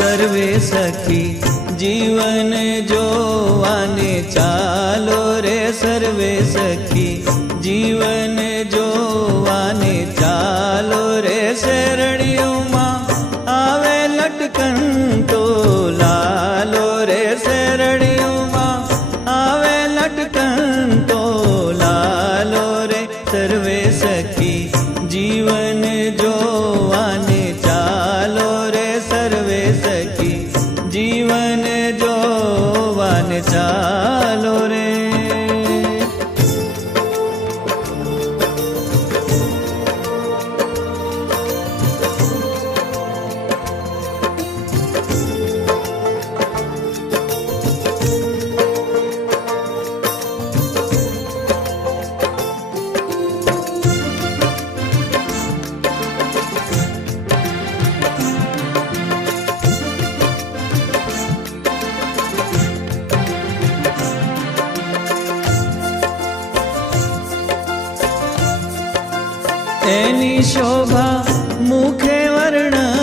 सर्वे सखी जीवन जोवाने चालो रे सर्वे सखी जीवन जोवाने चालो रे शरणियों मां आवे लटकन तो लालो रे शरणियों मां आवे लटकन तो लालो रे सर्वे सखी जीवन जोवाने चालो रे सर्वे सखी जीवन जोवाने चालो रे। एनी शोभा मुखे वर्णन